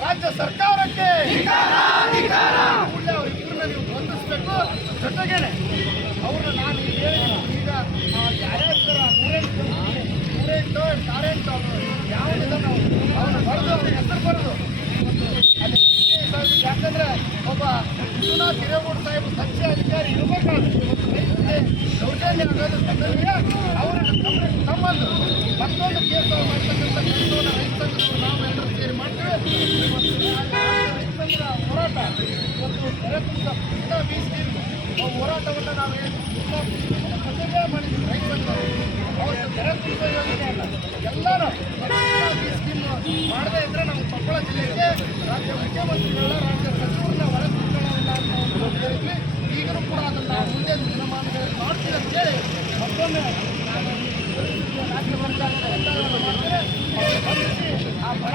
ರಾಜ್ಯ ಸರ್ಕಾರಕ್ಕೆ ಅವರಿಬ್ಬರನ್ನ ನೀವು ಬಂಧಿಸಬೇಕು. ಜೊತೆಗೇನೆ ಅವ್ರನ್ನ ನಾನು ಈಗ ಯಾರ್ಯಾರ ನೂರೆಂಟು ಕಾರೆಂಟು ಯಾವುದಿಲ್ಲ ನಾವು ಅವ್ರನ್ನ ಬರೆದು ಅವ್ರಿಗೆ ಹೆಸರು ಬರೋದು ಅಲ್ಲಿ. ಯಾಕಂದ್ರೆ ಒಬ್ಬ ವಿಶ್ವನಾಥ್ ಹಿರೇಗೌಡ ಸಾಹೇಬ್ ಸಚ್ಯ ಅಧಿಕಾರಿ ಇರಬೇಕಾದ್ರೆ ದೌರ್ಜನ್ಯ ಆಗೋದು ಜೊತೆಗೆ ಅವ್ರನ್ನ ತಮ್ಮದು ಮತ್ತೊಂದು ಕೇಸ್ ಮಾಡ್ತಕ್ಕಂಥ ಕೆಲಸವನ್ನು ರೈತ ಸಂಘದವರು ನಾವು ಎಲ್ಲರೂ ಸೇರಿ ಮಾಡ್ತೇವೆ. ರೈತ ಸಂಘದ ಹೋರಾಟ ಇವತ್ತು ಹೋರಾಟವನ್ನು ನಾವು ಜೊತೆಗೆ ಮಾಡಿದ್ವಿ. ರೈತ ಸಂಘದವರು ಅವತ್ತು ಕೆರೆ ತುಂಬ ಯೋಜನೆ ಅಲ್ಲ ಎಲ್ಲರೂ ಸ್ಕೀಮ್ ಮಾಡದೇ ಇದ್ರೆ ನಮ್ಮ ಕೊಪ್ಪಳ ಜಿಲ್ಲೆಗೆ ರಾಜ್ಯ ಮುಖ್ಯಮಂತ್ರಿಗಳ ರಾಜ್ಯ ಸಚಿವರನ್ನ ಒಳಗೊಳ್ಳೋಲ್ಲ ಅಂತ ಹೇಳಿದ್ವಿ. ಈಗಲೂ ಕೂಡ ಅದನ್ನು ನಾವು ಮುಂದೆ ದಿನಮಾನಗಳಲ್ಲಿ ಮಾಡ್ತೀವಿ ಅಂತೇಳಿ ಮತ್ತೊಮ್ಮೆ ರಾಜ್ಯ ಸರ್ಕಾರದ ಎಲ್ಲರನ್ನು ಮಾಡ್ತಾರೆ. ಆ ಬಡ